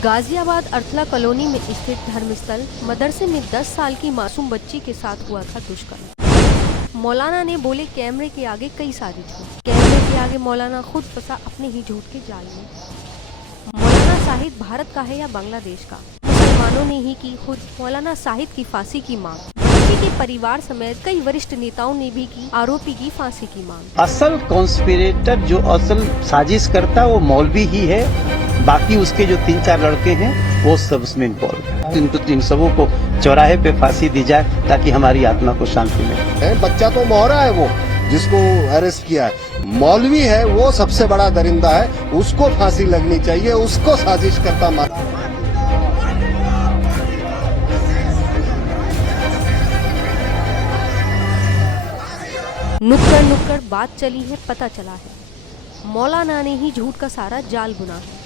Ghaziabad अर्थला colony में स्थित धर्मस्थल मदरसे में 10 साल की मासूम बच्ची के साथ हुआ था दुष्कर्म। मौलाना ने बोले कैमरे के आगे कई साजिश हुई। कैमरे के आगे मौलाना खुद फंसा अपने ही झूठ के जाल में। मौलाना साहिद भारत का है या बांग्लादेश का? मुसलमानों ने ही की खुद मौलाना साहिद की फांसी की मांग। बच्ची के परिवार समेत कई वरिष्ठ नेताओं ने भी की आरोपी की फांसी की मांग। असल कॉन्स्पिरेटर जो असल साजिश करता है वो मौलवी ही है, बाकी उसके जो 3-4 लड़के हैं वो सब उसमें इन्वॉल्व। इन सबों को चौराहे पे फांसी दी जाए ताकि हमारी आत्मा को शांति मिले। बच्चा तो मोहरा है, वो जिसको अरेस्ट किया है मौलवी है, वो सबसे बड़ा दरिंदा है, उसको फांसी लगनी चाहिए, उसको साजिश करता माना। नुक्कड़ नुक्कड़ बात चली है, पता चला है मौलाना ने ही झूठ का सारा जाल बुना है।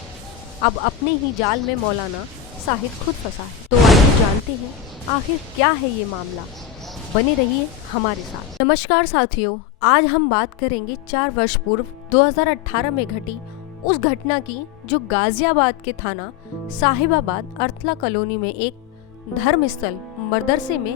अब अपने ही जाल में मौलाना साहिद खुद फंसा है। तो आइए जानते हैं आखिर क्या है ये मामला। बने रहिए हमारे साथ। नमस्कार साथियों, आज हम बात करेंगे 4 वर्ष पूर्व 2018 में घटी उस घटना की जो गाजियाबाद के थाना साहिबाबाद अर्थला कॉलोनी में एक धर्मस्थल मदरसे में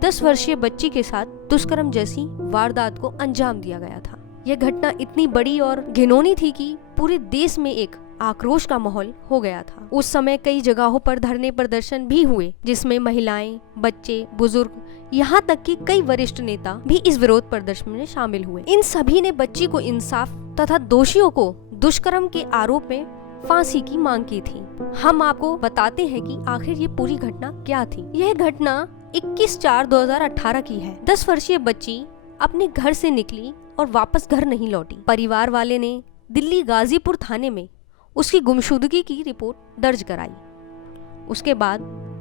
10 वर्षीय बच्ची के साथ दुष्कर्म जैसी वारदात को अंजाम दिया गया था। यह घटना इतनी बड़ी और घिनौनी थी कि पूरे देश में एक आक्रोश का माहौल हो गया था। उस समय कई जगहों पर धरने प्रदर्शन भी हुए, जिसमें महिलाएं, बच्चे, बुजुर्ग, यहाँ तक कि कई वरिष्ठ नेता भी इस विरोध प्रदर्शन में शामिल हुए। इन सभी ने बच्ची को इंसाफ तथा दोषियों को दुष्कर्म के आरोप में फांसी की मांग की थी। हम आपको बताते हैं कि आखिर ये पूरी घटना क्या थी। यह घटना 21/4/2018 की है। 10 वर्षीय बच्ची अपने घर से निकली और वापस घर नहीं लौटी। परिवार वाले ने दिल्ली गाजीपुर थाने में उसकी गुमशुदगी की रिपोर्ट दर्ज कराई। उसके बाद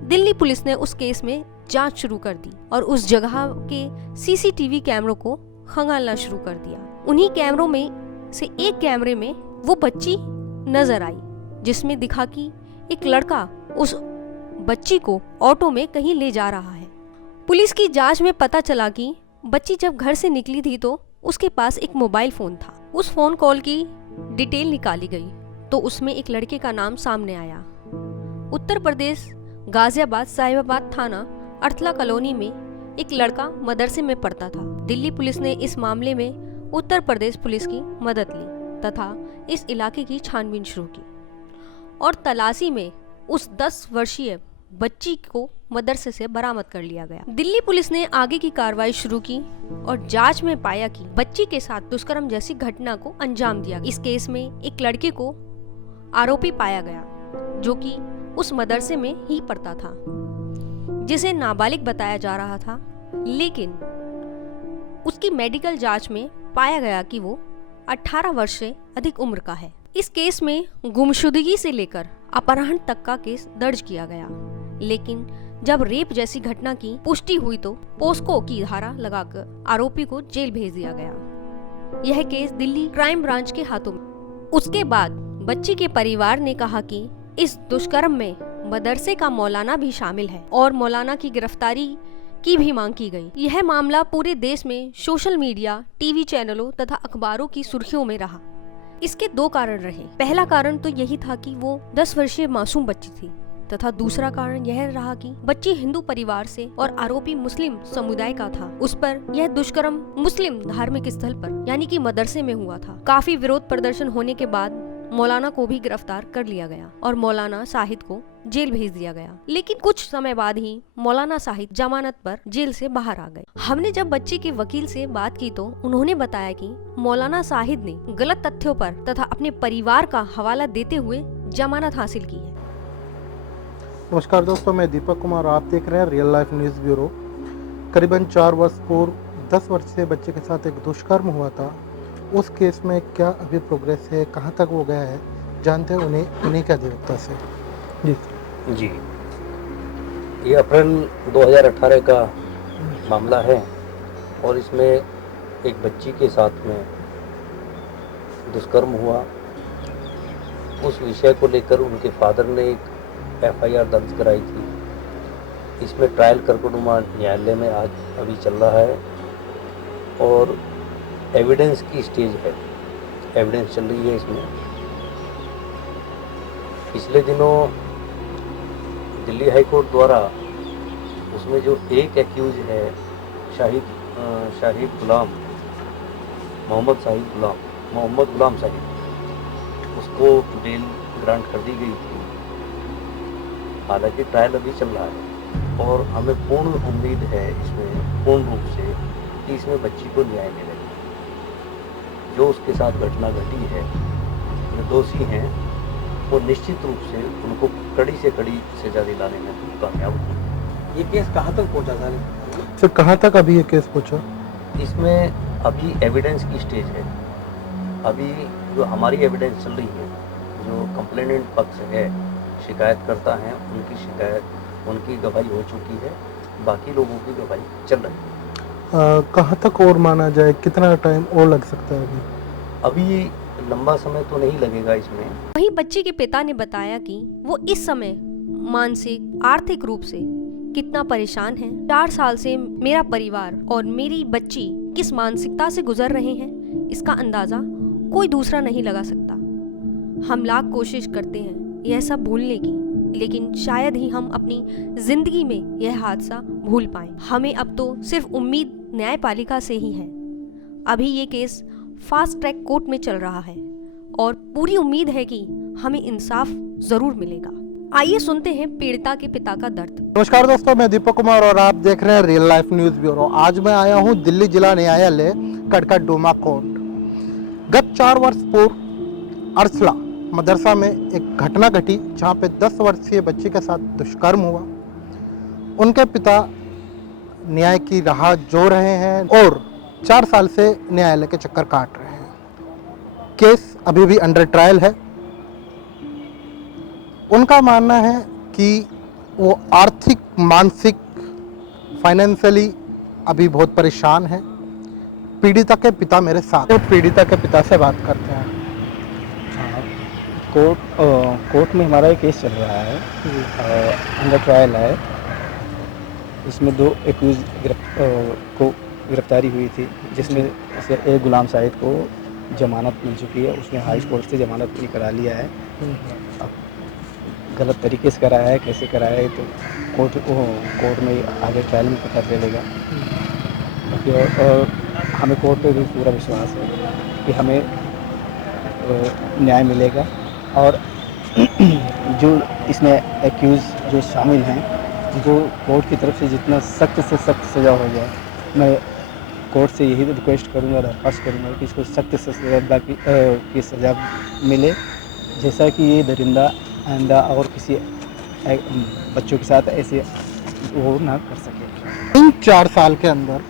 दिल्ली पुलिस ने उस केस में जांच शुरू कर दी और उस जगह के सीसीटीवी कैमरों को खंगालना शुरू कर दिया। उन्हीं कैमरों में से एक कैमरे में वो बच्ची नजर आई, जिसमें दिखा कि एक लड़का उस बच्ची को ऑटो में कहीं ले जा रहा है। पुलिस की जांच में पता चला कि बच्ची जब घर से निकली थी तो उसके पास एक मोबाइल फोन था। उस फोन कॉल की डिटेल निकाली गई तो उसमें एक लड़के का नाम सामने आया। उत्तर प्रदेश गाजियाबाद साहिबाबाद थाना अर्थला कॉलोनी में एक लड़का मदरसे में पढ़ता था। दिल्ली पुलिस ने इस मामले में उत्तर प्रदेश पुलिस की मदद ली तथा इस इलाके की छानबीन शुरू की और तलाशी में उस 10 वर्षीय बच्ची को मदरसे से बरामद कर लिया गया। दिल्ली पुलिस ने आगे की कार्रवाई शुरू की और जांच में पाया कि बच्ची के साथ दुष्कर्म जैसी घटना को अंजाम दिया। इस केस में एक लड़के को आरोपी पाया गया जो कि उस मदरसे में ही पढ़ता था, जिसे नाबालिग बताया जा रहा था, लेकिन उसकी मेडिकल जांच में पाया गया कि वो 18 वर्ष से अधिक उम्र का है। इस केस में गुमशुदगी से लेकर अपहरण तक का केस दर्ज किया गया, लेकिन जब रेप जैसी घटना की पुष्टि हुई तो पोस्को की धारा लगाकर आरोपी को जेल भेज दिया गया। यह केस दिल्ली क्राइम ब्रांच के हाथों में। उसके बाद बच्ची के परिवार ने कहा कि इस दुष्कर्म में मदरसे का मौलाना भी शामिल है और मौलाना की गिरफ्तारी की भी मांग की गई। यह मामला पूरे देश में सोशल मीडिया, टीवी चैनलों तथा अखबारों की सुर्खियों में रहा। इसके 2 कारण रहे। पहला कारण तो यही था कि वो 10 वर्षीय मासूम बच्ची थी तथा दूसरा कारण यह रहा कि बच्ची हिंदू परिवार से और आरोपी मुस्लिम समुदाय का था। उस पर यह दुष्कर्म मुस्लिम धार्मिक स्थल पर यानी कि मदरसे में हुआ था। काफी विरोध प्रदर्शन होने के बाद मौलाना को भी गिरफ्तार कर लिया गया और मौलाना साहिद को जेल भेज दिया गया। लेकिन कुछ समय बाद ही मौलाना साहिद जमानत पर जेल से बाहर आ गए। हमने जब बच्ची के वकील से बात की तो उन्होंने बताया कि मौलाना साहिद ने गलत तथ्यों पर तथा अपने परिवार का हवाला देते हुए जमानत हासिल की है। नमस्कार दोस्तों, मैं दीपक कुमार, आप देख रहे हैं रियल लाइफ न्यूज़ ब्यूरो। करीबन 4 वर्ष पूर्व 10 वर्षीय बच्चे के साथ एक दुष्कर्म हुआ था। उस केस में क्या अभी प्रोग्रेस है, कहाँ तक वो गया है, जानते हैं उन्हीं के अधिवक्ता से। जी, ये अप्रैल 2018 का मामला है और इसमें एक बच्ची के साथ में दुष्कर्म हुआ। उस विषय को लेकर उनके फादर ने एक FIR दर्ज कराई थी। इसमें ट्रायल करकुटुमा न्यायालय में आज अभी चल रहा है और एविडेंस की स्टेज है, एविडेंस चल रही है इसमें। पिछले दिनों दिल्ली हाई कोर्ट द्वारा उसमें जो एक एक्यूज है शाहिद गुलाम मोहम्मद गुलाम साहिब, उसको बेल ग्रांट कर दी गई थी। हालांकि ट्रायल अभी चल रहा है और हमें पूर्ण उम्मीद है इसमें पूर्ण रूप से कि इसमें बच्ची को न्याय मिलेगा। जो उसके साथ घटना घटी है, जो दोषी हैं, वो निश्चित रूप से उनको कड़ी से कड़ी सजा दिलाने में भी कामयाब होंगे। ये केस कहाँ तक पहुँचा था? सर कहाँ तक अभी ये केस पहुँचा? इसमें अभी एविडेंस की स्टेज है। अभी जो हमारी एविडेंस चल रही है, जो कंप्लेनेंट पक्ष है, शिकायतकर्ता हैं, उनकी शिकायत, उनकी गवाही हो चुकी है, बाकी लोगों की गवाही चल रही है। कहाँ तक और माना जाए, कितना टाइम और लग सकता है अभी लंबा समय तो नहीं लगेगा इसमें। वहीं बच्ची के पिता ने बताया कि वो इस समय मानसिक आर्थिक रूप से कितना परेशान है। 4 साल से मेरा परिवार और मेरी बच्ची किस मानसिकता से गुजर रहे हैं, इसका अंदाजा कोई दूसरा नहीं लगा सकता। हम लाख कोशिश करते हैं यह सब भूलने की, लेकिन शायद ही हम अपनी जिंदगी में यह हादसा भूल पाएं। हमें अब तो सिर्फ उम्मीद न्यायपालिका से ही है। अभी ये केस फास्ट ट्रैक कोर्ट में चल रहा है और पूरी उम्मीद है कि हमें इंसाफ जरूर मिलेगा। आइए सुनते हैं पीड़िता के पिता का दर्द। नमस्कार दोस्तों, मैं दीपक कुमार और आप देख रहे हैं रियल लाइफ न्यूज़ ब्यूरो। आज मैं आया हूं दिल्ली जिला न्यायालय कड़कड़डूमा कोर्ट। गत 4 वर्ष पूर्व अरसला मदरसा में एक घटना घटी जहां पे 10 वर्षीय बच्ची के साथ दुष्कर्म हुआ। उनके पिता न्याय की राह जो रहे हैं और 4 साल से न्यायालय के चक्कर काट रहे हैं। केस अभी भी अंडर ट्रायल है। उनका मानना है कि वो आर्थिक, मानसिक, फाइनेंशियली अभी बहुत परेशान है। पीड़िता के पिता मेरे साथ हैं। पीड़िता के पिता से बात करते हैं। कोर्ट में हमारा एक केस चल रहा है, अंडर ट्रायल है। इसमें 2 एक्यूज को गिरफ्तारी हुई थी, जिसमें से एक गुलाम साहिद को जमानत मिल चुकी है। उसने हाई कोर्ट से जमानत पूरी करा लिया है। अब गलत तरीके से कराया है, कैसे कराया है तो कोर्ट में आगे ट्रायल में पता चलेगा। बाकी और हमें कोर्ट पे भी पूरा विश्वास है कि हमें न्याय मिलेगा और जो इसमें एक्यूज़ जो शामिल हैं, जो कोर्ट की तरफ से जितना सख्त से सख्त सज़ा हो जाए। मैं कोर्ट से यही रिक्वेस्ट करूँगा, दरख्वास्त करूँगा कि इसको सख्त से सज़ा की सज़ा मिले, जैसा कि ये दरिंदा आइंदा और किसी बच्चों के साथ ऐसे वो ना कर सके। इन 4 साल के अंदर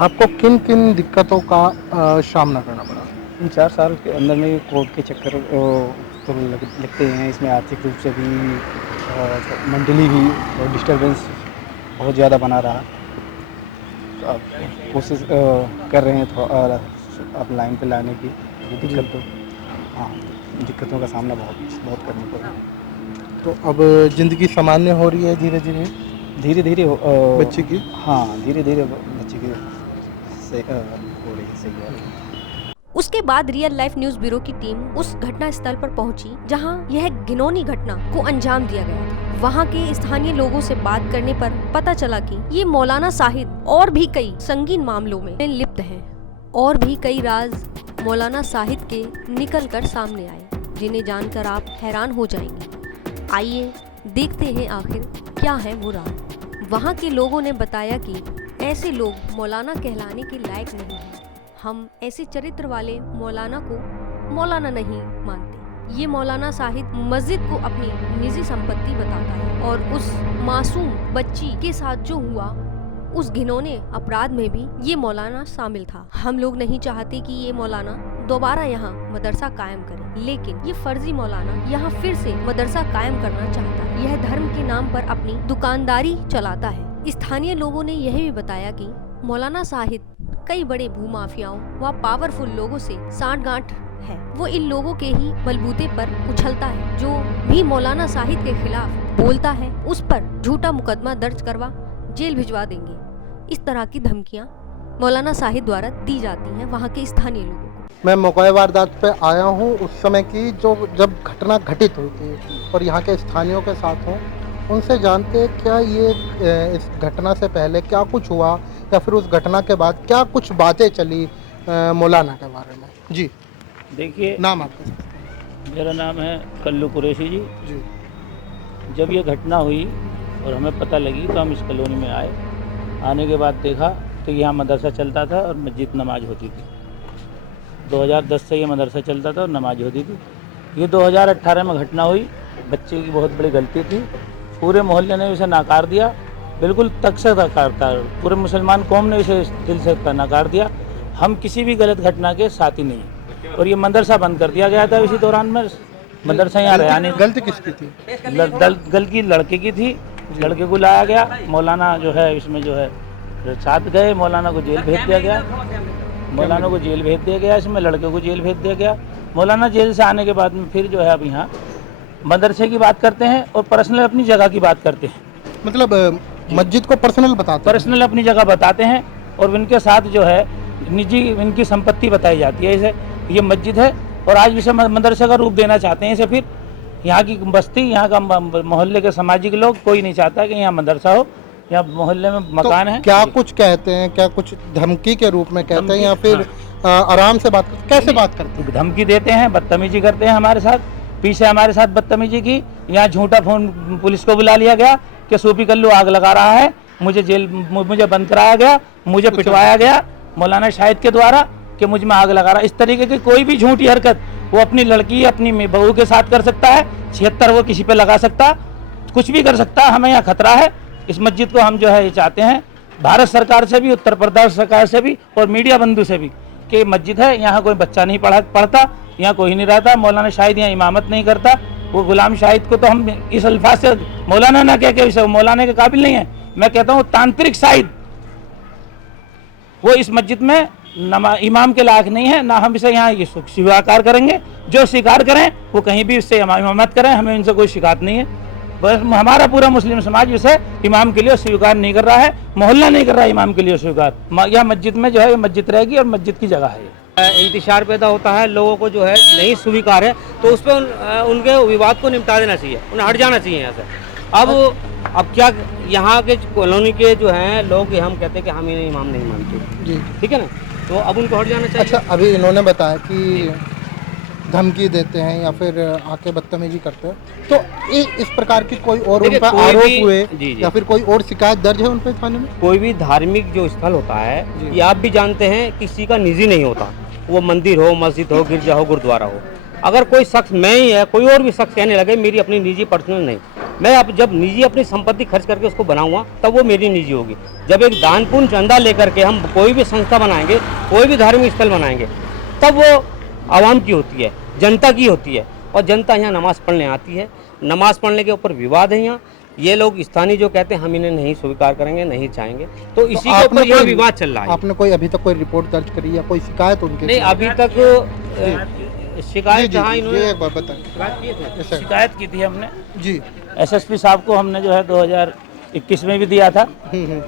आपको किन किन दिक्कतों का सामना करना पड़ा? इन 4 साल के अंदर में कोर्ट के चक्कर तो लगते हैं। इसमें आर्थिक रूप से भी और मेंटली भी और डिस्टर्बेंस बहुत ज़्यादा बना रहा। तो अब कोशिश कर रहे हैं थोड़ा अब लाइन पे लाने की। दिक्कत तो हाँ, दिक्कतों का सामना बहुत करना पड़ रहा है। तो अब ज़िंदगी सामान्य हो रही है धीरे धीरे बच्ची की? हाँ, धीरे धीरे बच्ची की हो रही है, सही है। उसके बाद रियल लाइफ न्यूज़ ब्यूरो की टीम उस घटना स्थल पर पहुंची जहां यह घिनौनी घटना को अंजाम दिया गया था। वहां के स्थानीय लोगों से बात करने पर पता चला कि ये मौलाना साहिद और भी कई संगीन मामलों में लिप्त हैं और भी कई राज मौलाना साहिद के निकल कर सामने आए, जिन्हें जानकर आप हैरान हो जाएंगे। आइए देखते हैं आखिर क्या है वो राज। वहाँ के लोगों ने बताया कि ऐसे लोग मौलाना कहलाने के लायक नहीं हैं। हम ऐसे चरित्र वाले मौलाना को मौलाना नहीं मानते। ये मौलाना साहिद मस्जिद को अपनी निजी संपत्ति बताता है और उस मासूम बच्ची के साथ जो हुआ उस घिनौने अपराध में भी ये मौलाना शामिल था। हम लोग नहीं चाहते कि ये मौलाना दोबारा यहाँ मदरसा कायम करे, लेकिन ये फर्जी मौलाना यहाँ फिर से मदरसा कायम करना चाहता है। यह धर्म के नाम पर अपनी दुकानदारी चलाता है। स्थानीय लोगों ने यह भी बताया कि मौलाना साहिद कई बड़े भूमाफियाओं व पावरफुल लोगों से सांठगांठ है। वो इन लोगों के ही बलबूते पर उछलता है। जो भी मौलाना साहिद के खिलाफ बोलता है उस पर झूठा मुकदमा दर्ज करवा जेल भिजवा देंगे। इस तरह की धमकियां मौलाना साहिद द्वारा दी जाती हैं वहाँ के स्थानीय लोगों को। मैं मौका वारदात पे आया हूँ उस समय की जब घटना घटित हुई थी और यहाँ के स्थानीयों के साथ हूँ उनसे जानते हैं क्या ये इस घटना से पहले क्या कुछ हुआ या फिर उस घटना के बाद क्या कुछ बातें चली मौलाना के बारे में। जी, देखिए, नाम आपका? मेरा नाम है कल्लू कुरैशी जी। जी जब ये घटना हुई और हमें पता लगी तो हम इस कॉलोनी में आए। आने के बाद देखा तो यहाँ मदरसा चलता था और मस्जिद नमाज होती थी। 2010 से ये मदरसा चलता था और नमाज होती थी। ये 2018 में घटना हुई, बच्चे की बहुत बड़ी गलती थी। पूरे मोहल्ले ने इसे नकार दिया, बिल्कुल तक से नकारता। पूरे मुसलमान कौम ने इसे दिल से नकार दिया। हम किसी भी गलत घटना के साथी नहीं हैं। और ये मदरसा बंद कर दिया गया था इसी दौरान में। मदरसा यहाँ रहा नहीं। गलती किसकी थी? गलती लड़के की थी। लड़के को लाया गया, मौलाना जो है इसमें जो है साथ गए, मौलाना को जेल भेज दिया गया। मौलाना को जेल भेज दिया गया, इसमें लड़के को जेल भेज दिया गया। मौलाना जेल से आने के बाद में फिर जो है अब यहाँ मदरसे की बात करते हैं और पर्सनल अपनी जगह की बात करते हैं। मतलब मस्जिद को पर्सनल बताते हैं? पर्सनल अपनी जगह बताते हैं और इनके साथ जो है निजी इनकी संपत्ति बताई जाती है। इसे ये मस्जिद है और आज इसे मदरसे का रूप देना चाहते हैं। इसे फिर यहाँ की बस्ती, यहाँ का मोहल्ले के सामाजिक लोग, कोई नहीं चाहता कि यहाँ मदरसा हो, यहाँ मोहल्ले में मकान है। क्या कुछ कहते हैं, क्या कुछ धमकी के रूप में कहते हैं या फिर आराम से बात करते? कैसे बात करते हैं? धमकी देते हैं, बदतमीजी करते हैं हमारे साथ। पीछे हमारे साथ बदतमीजी की। यहाँ झूठा फोन पुलिस को बुला लिया गया कि सूफी कल्लू आग लगा रहा है, मुझे बंद कराया गया, मुझे पिटवाया गया मौलाना शाहिद के द्वारा कि मुझ में आग लगा रहा है। इस तरीके की कोई भी झूठी हरकत वो अपनी लड़की, अपनी बहू के साथ कर सकता है। 76 वो किसी पे लगा सकता, कुछ भी कर सकता। हमें यहाँ खतरा है। इस मस्जिद को हम जो है ये चाहते हैं भारत सरकार से भी, उत्तर प्रदेश सरकार से भी और मीडिया बंधु से भी कि मस्जिद है, यहाँ कोई बच्चा नहीं पढ़ता, यहाँ कोई नहीं रहता। मौलाना शाहिद यहाँ इमामत नहीं करता। वो गुलाम शाहिद को तो हम इस अल्फाज से मौलाना ना कह के मौलाना के काबिल नहीं है। मैं कहता हूँ तांत्रिक शाहिद, वो इस मस्जिद में इमाम के लायक नहीं है। ना हम इसे यहाँ ये स्वीकार करेंगे। जो स्वीकार करें वो कहीं भी इससे इमामत करें, हमें इनसे कोई शिकायत नहीं है। बस हमारा पूरा मुस्लिम समाज इसे इमाम के लिए स्वीकार नहीं कर रहा है, मोहल्ला नहीं कर रहा है इमाम के लिए स्वीकार। यह मस्जिद में जो है ये मस्जिद रहेगी और मस्जिद की जगह है। इंतशार पैदा होता है, लोगों को जो है नहीं स्वीकार है तो उस पर उनके विवाद को निपटा देना चाहिए, उन्हें हट जाना चाहिए यहाँ से। अब क्या यहाँ के कॉलोनी के जो हैं लोग, हम कहते हैं कि हम इन्हें इमाम नहीं मानते जी, ठीक है ना, तो अब उनको हट जाना चाहिए। अच्छा, अभी इन्होंने बताया कि धमकी देते हैं या फिर आके बदतमीजी करते हैं, तो इस प्रकार की कोई और उन पर आरोप हुए या फिर कोई और शिकायत दर्ज है उन पर थाने में? कोई भी धार्मिक जो स्थल होता है, ये आप भी जानते हैं, किसी का निजी नहीं होता। वो मंदिर हो, मस्जिद हो, गिरजा हो, गुरुद्वारा हो। अगर कोई शख्स, मैं ही है, कोई और भी शख्स कहने लगे मेरी अपनी निजी पर्सनल नहीं, मैं अब जब निजी अपनी संपत्ति खर्च करके उसको बनाऊंगा तब वो मेरी निजी होगी। जब एक दान पुण्य चंदा लेकर के हम कोई भी संस्था बनाएंगे, कोई भी धार्मिक स्थल बनाएंगे, तब वो आवाम की होती है, जनता की होती है। और जनता यहाँ नमाज पढ़ने आती है। नमाज पढ़ने के ऊपर विवाद है। यहाँ ये लोग स्थानीय जो कहते हैं हम इन्हें नहीं स्वीकार करेंगे, नहीं चाहेंगे, तो इसी के ऊपर यहाँ विवाद चल रहा है। आपने कोई अभी तक कोई रिपोर्ट दर्ज करी या कोई शिकायत उनके? नहीं, अभी तक शिकायत जहाँ इन्होंने शिकायत की थी हमने जी, SSP साहब को हमने जो है 2021 में भी दिया था।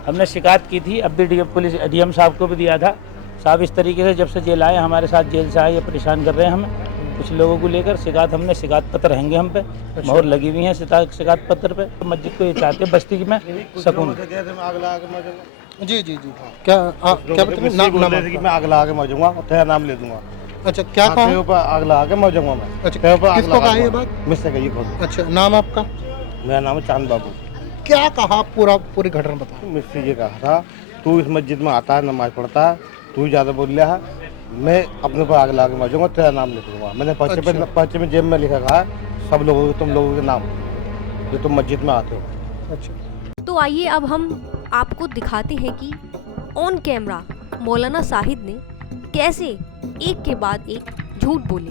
हमने शिकायत की थी, अब भी पुलिस DM साहब को भी दिया था। साहब इस तरीके से जब से जेल आए, हमारे साथ जेल से आए, ये परेशान कर रहे हैं हमें कुछ लोगों को लेकर। शिकायत पत्र रहेंगे हम पे, मोहर लगी हुई है शिकायत पत्र पे। तो मस्जिद को ये चाहते हैं बस्ती में सकून। जी जी जी, क्या बताइए? मैं आग लगा के मर जाऊंगा और तेरा नाम ले दूंगा। अच्छा, क्या कहा? ऊपर आग लगा के मर जाऊंगा मैं। अच्छा, किसको कहा ये बात? मुझसे कही खुद। अच्छा, नाम आपका? मेरा नाम है चांद बाबू। क्या कहा, पूरी घटना बताओ। मुझसे ये कहा था, तू इस मस्जिद में आता है, नमाज पढ़ता है, तू ज़्यादा बोल लिया है, मैं अपने पर आग लगा के मर जाऊंगा, तेरा नाम लिख दूंगा। मैंने पर्चे में जेब में लिखा कहा सब लोगों तुम लोगों के नाम जो तुम मस्जिद में आते हो। अच्छा, तो आइए अब हम आपको दिखाते हैं कि ऑन कैमरा मौलाना साहिद ने कैसे एक के बाद एक झूठ बोले।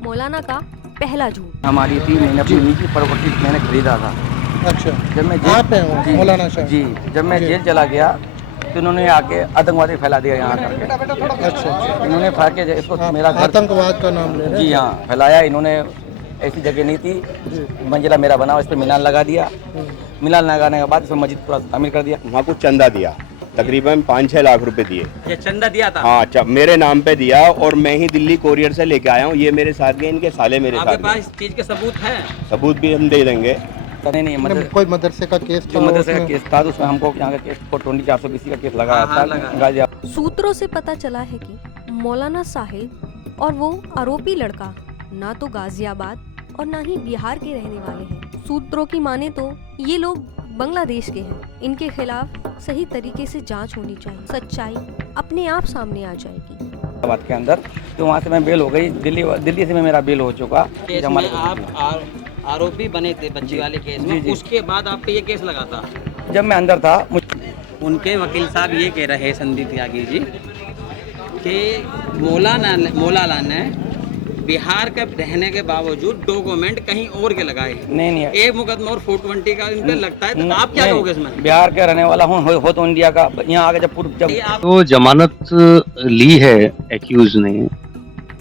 मौलाना का पहला झूठ। हमारी थी, मैंने अपनी निजी प्रॉपर्टी मैंने खरीदा था। अच्छा, जब मैं आप हैं वो मौलाना शाह जी, जब मैं जेल चला गया तो इन्होंने आके आतंकवादी फैला दिया यहाँ करके। अच्छा, इन्होंने फैल के इसको मेरा घर, आतंकवाद का नाम ले रहे हैं? जी हाँ, फैलाया इन्होंने। ऐसी जगह नहीं थी, मंजिला मेरा बना, इस पर मीनार लगा दिया। मीनार लगाने के बाद इसमें मस्जिद पूरा तामीर कर दिया। वहाँ कुछ चंदा दिया, तकरीबन 5-6 लाख रुपए दिए। ये चंदा दिया था? हाँ, मेरे नाम पे दिया और मैं ही दिल्ली कोरियर से लेके आया हूँ। ये मेरे साथ गए, इनके साले मेरे साथ गए। इस चीज के सबूत हैं? सबूत भी हम दे देंगे। नहीं कोई मदरसे का केस जो मदरसे का केस था तो उसमें हमको यहाँ का केस 420 का केस लगाया था गाजियाबाद। सूत्रों से पता चला है कि मौलाना साहिल और वो आरोपी लड़का ना तो गाजियाबाद और ना ही बिहार के रहने वाले हैं। सूत्रों की माने तो ये लोग बांग्लादेश के हैं। इनके खिलाफ सही तरीके से जांच होनी चाहिए, सच्चाई अपने आप सामने आ जाएगी। बात के अंदर तो वहाँ से मैं बेल हो गई, दिल्ली से मैं मेरा बेल हो चुका। केस में आप आरोपी बने थे बच्ची वाले केस में, उसके बाद आप पे ये केस लगा था। जब मैं अंदर था उनके वकील साहब ये कह रहे संदीप त्यागी जी कि मौलाना ने बिहार के रहने के बावजूद डॉक्यूमेंट कहीं और के लगाए। नहीं एक मुकदमा और 420 का इन पे लगता है, तो आप क्या कहोगे इसमें? बिहार के रहने वाला हूँ, हो तो इंडिया का। यहाँ आगे जब तो जमानत ली है एक्यूज ने,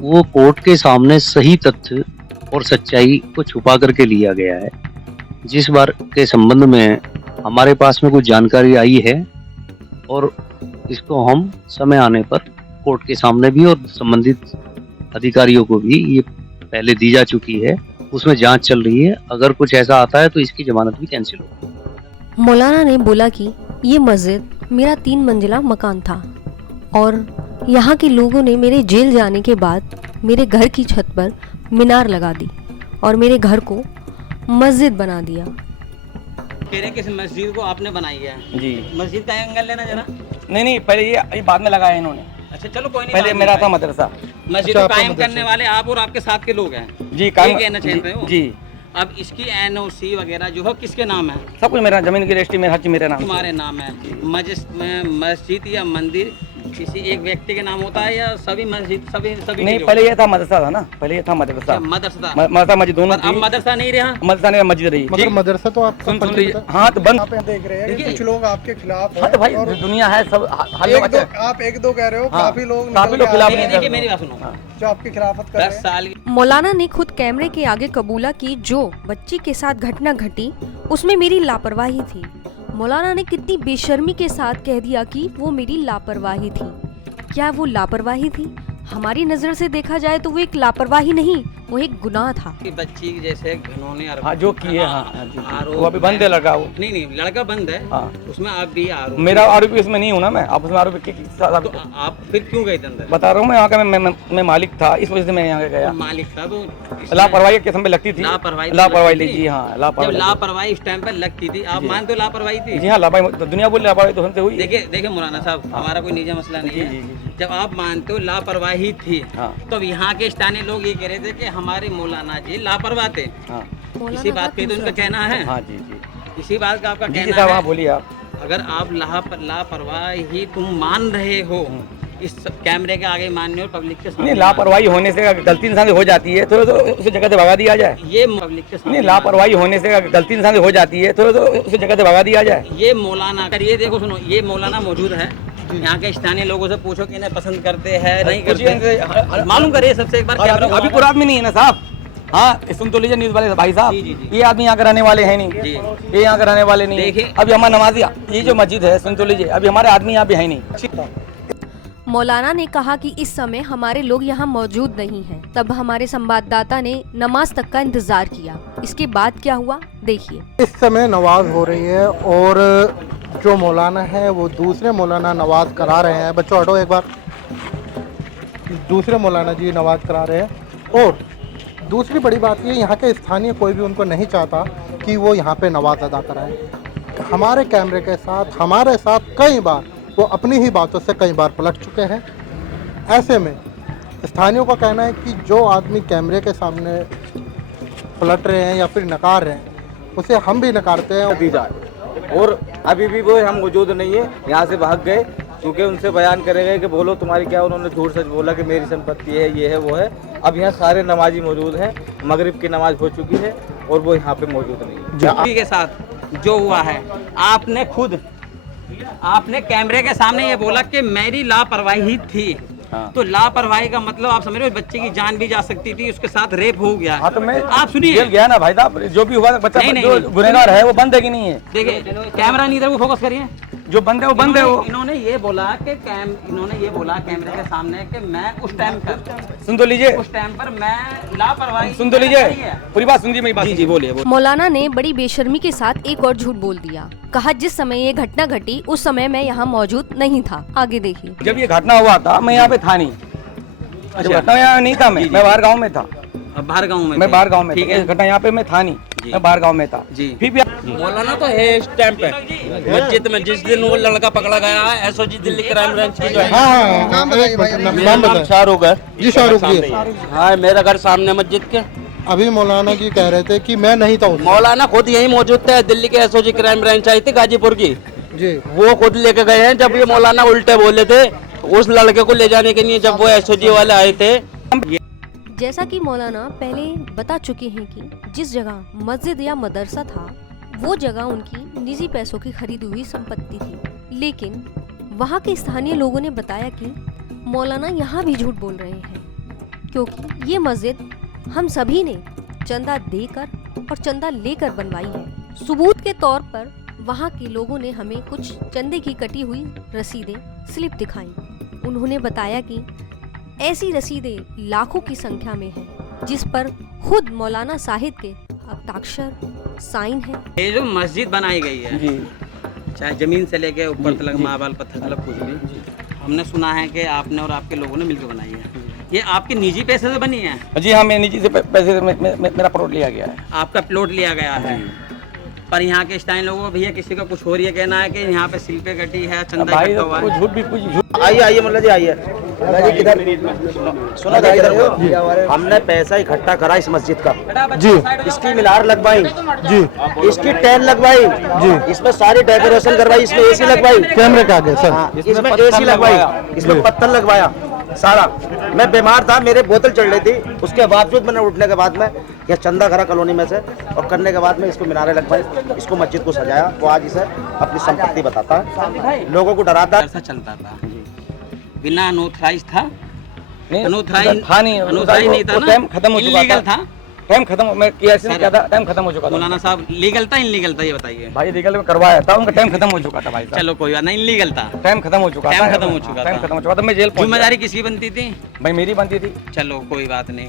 वो कोर्ट के सामने सही तथ्य और सच्चाई को छुपा करके लिया गया है। जिस बार के संबंध में हमारे पास में कुछ जानकारी आई है और इसको हम समय आने पर कोर्ट के सामने भी और संबंधित अधिकारियों को भी ये पहले दी जा चुकी है, उसमें जांच चल रही है। अगर कुछ ऐसा आता है तो इसकी जमानत भी कैंसिल होगी। मौलाना ने बोला कि ये मस्जिद मेरा 3 मंजिला मकान था और यहाँ के लोगों ने मेरे जेल जाने के बाद मेरे घर की छत पर मीनार लगा दी और मेरे घर को मस्जिद बना दिया। कह रहे किस मस्जिद को आपने बनाई है जी। मस्जिद का एंगल लेना जरा। नहीं पहले ये बाद में लगाया इन्होंने। अच्छा चलो कोई नहीं, पहले मेरा था मदरसा। मस्जिद को कायम करने वाले आप और आपके साथ के लोग हैं जी। कायम कहना चाहते हो जी। अब इसकी NOC वगैरह जो है किसके नाम है? सब कुछ मेरा, जमीन की रजिस्ट्री मेरा, हर चीज मेरे नाम। तुम्हारे नाम है। मस्जिद या मंदिर किसी एक व्यक्ति के नाम होता है या सभी मस्जिद सभी नहीं, पहले ये था मदरसा था ना, पहले ये था मदरसा। मदरसा मस्जिद दोनों। अब मदरसा नहीं रहा, मदरसा नहीं, मस्जिद रही। मगर मदरसा तो आप सुन लीजिए। हाँ तो बंद देख रहे हैं कुछ लोग आपके खिलाफ हाँ तो भाई दुनिया है सब। आप 1-2 कह रहे हो, काफी लोग खिलाफ। देखिए मेरी बात सुनो, जो आपकी खिलाफत कर रहे हैं। 10 साल मौलाना ने खुद कैमरे के आगे कबूला कि जो बच्ची के साथ घटना घटी उसमें मेरी लापरवाही थी। मौलाना ने कितनी बेशर्मी के साथ कह दिया कि वो मेरी लापरवाही थी। क्या वो लापरवाही थी? हमारी नजर से देखा जाए तो वो एक लापरवाही नहीं, वो एक गुनाह था। बच्ची जैसे इन्होंने जो किए वो अभी बंद है लड़का। वो नहीं लड़का बंद है। हाँ। उसमें आप भी आरोपी। मेरा आरोपी इसमें नहीं हूँ ना मैं। आप उसमें आरोपी तो आप फिर क्यों गए अंदर? बता रहा हूँ मैं यहाँ का मैं मालिक था, इस वजह से मैं यहाँ गया। मालिक था तो लापरवाही किस में लगती थी? लापरवाही जी हाँ। लापरवाही उस टाइम पे लगती थी। आप मानते हो लापरवाही थी? जी हाँ, लापरवाही दुनिया बोली, लापरवाही तो हमसे हुई। देखिए मौलाना साहब, हमारा कोई निजी मसला नहीं है। जब आप मानते हो लापरवाही थी तो यहाँ के स्थानीय लोग ये कह रहे थे कि हमारे मौलाना जी लापरवाह थे। इसी बात पे तो उनका कहना है। हाँ जी। इसी बात का आपका कहना है। बोलिए आप। अगर आप लापरवाही तुम मान रहे हो, इस कैमरे के आगे मानने और पब्लिक के सामने। नहीं, लापरवाही होने से गलती इंसान से हो जाती है तो उसे जगह से भगा दिया जाए। ये पब्लिक के सामने। नहीं, लापरवाही होने से गलती इंसान से हो जाती है तो उसे जगह से भगा दिया जाए। ये मौलाना, ये देखो सुनो, ये मौलाना मौजूद है। यहाँ के स्थानीय लोगों से पूछो कि इन्हें पसंद करते हैं नहीं करते, मालूम करिए सबसे एक बार। अभी पूरा आदमी नहीं है ना साहब। हाँ सुन तो लीजिए न्यूज वाले भाई साहब, ये आदमी यहाँ के रहने वाले हैं नहीं, ये यहाँ के रहने वाले नहीं। देखिए अभी हमारा नमाजी, ये जो मस्जिद है सुन तो लीजिए, अभी हमारे आदमी यहाँ भी है नहीं। मौलाना ने कहा कि इस समय हमारे लोग यहाँ मौजूद नहीं हैं। तब हमारे संवाददाता ने नमाज तक का इंतजार किया। इसके बाद क्या हुआ देखिए। इस समय नमाज हो रही है और जो मौलाना है वो दूसरे मौलाना नमाज करा रहे हैं। बच्चों हटो एक बार। दूसरे मौलाना जी नमाज करा रहे हैं और दूसरी बड़ी बात ये, यहाँ के स्थानीय कोई भी उनको नहीं चाहता कि वो यहाँ पे नमाज अदा कराएं। हमारे कैमरे के साथ, हमारे साथ कई बार वो अपनी ही बातों से कई बार पलट चुके हैं। ऐसे में स्थानीयों का कहना है कि जो आदमी कैमरे के सामने पलट रहे हैं या फिर नकार रहे हैं उसे हम भी नकारते हैं। दी जाए और अभी भी वो हम मौजूद नहीं है, यहाँ से भाग गए क्योंकि उनसे बयान करे गए कि बोलो तुम्हारी क्या, उन्होंने झूठ सच बोला कि मेरी संपत्ति है, ये है वो है। अब यहाँ सारे नमाजी मौजूद हैं, मगरिब की नमाज हो चुकी है और वो यहाँ पे मौजूद नहीं है। के साथ जो हुआ है, आपने कैमरे के सामने ये बोला कि मेरी लापरवाही थी। तो लापरवाही का मतलब आप समझ रहे हो, बच्चे की जान भी जा सकती थी, उसके साथ रेप हो गया। हाँ तो मैं आप सुनिए, जेल गया ना भाई साहब, जो भी हुआ बच्चा जो गुनहगार है वो बंद है कि नहीं है? देखिए कैमरा नहीं इधर वो फोकस करिए। जो बंद है वो बंद है वो। इन्होंने ये बोला कि कैमरे के सामने कि मैं उस टाइम पर सुन तो लीजिए, उस टाइम पर मैं लापरवाही सुन तो लीजिए, पूरी बात सुनिए मेरी बात। जी बोलिए। मौलाना ने बड़ी बेशर्मी के साथ एक और झूठ बोल दिया। कहा जिस समय ये घटना घटी उस समय मैं यहाँ मौजूद नहीं था। आगे देखिए। जब ये घटना हुआ था मैं यहाँ पे था नहीं, जब घटना यहाँ नहीं था, मैं बाहर गाँव में था। बाहर गाँव में? मैं बाहर गाँव में, ठीक है। घटना यहाँ पे मैं था नहीं, मैं बाहर गाँव में था जी। फिर भी मौलाना तो है इस टाइम पे मस्जिद में। जिस दिन वो लड़का पकड़ा गया है एसओजी दिल्ली क्राइम ब्रांच की जो है, मेरा नाम शाहरुख है जी। शाहरुख जी, हाँ, मेरा घर सामने मस्जिद के। अभी मौलाना जी कह रहे थे कि मैं नहीं था उसमें। मौलाना खुद यही मौजूद थे, दिल्ली के एसओजी क्राइम ब्रांच आई थी गाजीपुर की जी, वो खुद लेके गए हैं। जब ये मौलाना उल्टे बोले थे उस लड़के को ले जाने के लिए, जब वो एसओजी वाले आए थे। जैसा कि मौलाना पहले बता चुके हैं कि जिस जगह मस्जिद या मदरसा था वो जगह उनकी निजी पैसों की खरीदी हुई संपत्ति थी, लेकिन वहाँ के स्थानीय लोगों ने बताया कि मौलाना यहाँ भी झूठ बोल रहे हैं क्योंकि ये मस्जिद हम सभी ने चंदा देकर और चंदा लेकर बनवाई है। सबूत के तौर पर वहाँ के लोगों ने हमें कुछ चंदे की कटी हुई रसीदें स्लिप दिखाई। उन्होंने बताया कि ऐसी रसीदें लाखों की संख्या में हैं, जिस पर खुद मौलाना साहिद के हस्ताक्षर साइन है। ये जो मस्जिद बनाई गई है जी, चाहे जमीन से लेके ऊपर तक मार्बल पत्थर तक कुछ भी, हमने सुना है कि आपने और आपके लोगों ने मिलकर बनाई है। ये आपके निजी पैसे से बनी है? जी हाँ, मैं निजी से पैसे मेरा प्लॉट लिया गया है। आपका प्लॉट लिया गया है, पर यहाँ के स्थानीय लोगों भैया किसी का कुछ और ये कहना है कि यहाँ पे शिल्पे कटी है, चंदा भाई इकट्ठा हुआ है। झूठ भी कुछ झूठ। आइए मुल्ला जी आइए। सुनो इधर, हमने पैसा इकट्ठा करा इस मस्जिद का जी, इसकी मीनार लगवाई जी, इसकी टेन लगवाई जी, इसमें सारी डेकोरेशन करवाई, इसमें एसी लगवाई, कैमरे के आगे सर, इसमें एसी लगवाई, इसमें पत्थर लगवाया सारा। मैं बीमार था, मेरे बोतल चढ़ रही थी, उसके बावजूद मैंने उठने के बाद में यह चंदा करा कॉलोनी में से और करने के बाद में इसको मीनारे लगवाई, इसको मस्जिद को सजाया। वो आज इसे अपनी संपत्ति बताता है, लोगों को डराता है। ऐसा चलता था बिना अनऑथराइज था, नहीं अनऑथराइज था नहीं, अनऑथराइज नहीं था ना, टाइम खत्म हो चुका इलीगल था। टाइम खत्म, मैं किया क्या था, टाइम खत्म हो चुका था। मौलाना साहब लीगल था इनलीगल था ये बताइए? भाई लीगल में करवाया था, उनका टाइम खत्म हो चुका था भाई। चलो कोई बात नहीं, इनलीगल था, टाइम खत्म हो चुका था, टाइम खत्म हो चुका था, टाइम खत्म हो चुका था, मैं जेल पहुंच जिम्मेदारी किसकी बनती थी? भाई मेरी बनती थी। चलो कोई बात नहीं।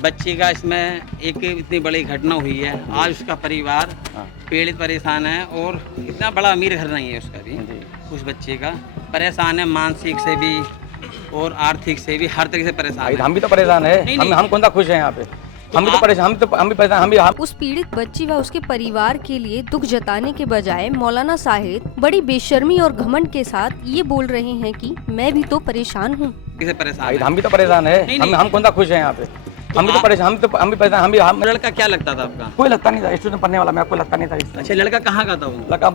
बच्ची का इसमें एक इतनी बड़ी घटना हुई है, आज उसका परिवार पीड़ित परेशान है और इतना बड़ा अमीर घर नहीं है उसका भी, उस बच्चे का परेशान है, मानसिक से भी और आर्थिक से भी, हर तरीके से परेशान है। हम भी तो परेशान है, हम कौन सा खुश है यहाँ पे, हम भी तो परेशान, हम भी परेशान, उस पीड़ित बच्ची व उसके परिवार के लिए दुख जताने के बजाय मौलाना साहिद बड़ी बेशर्मी और घमंड के साथ ये बोल रहे हैं कि मैं भी तो परेशान हूँ। हम भी तो परेशान है, हम कौन सा खुश है यहाँ पे, हम भी तो परेशान, हम भी परेशान, हम लड़का क्या लगता था आपका? कोई लगता नहीं था, स्टूडेंट पढ़ने वाला, मैं आपको लगता नहीं था। अच्छा, लड़का कहाँ का था वो? लड़का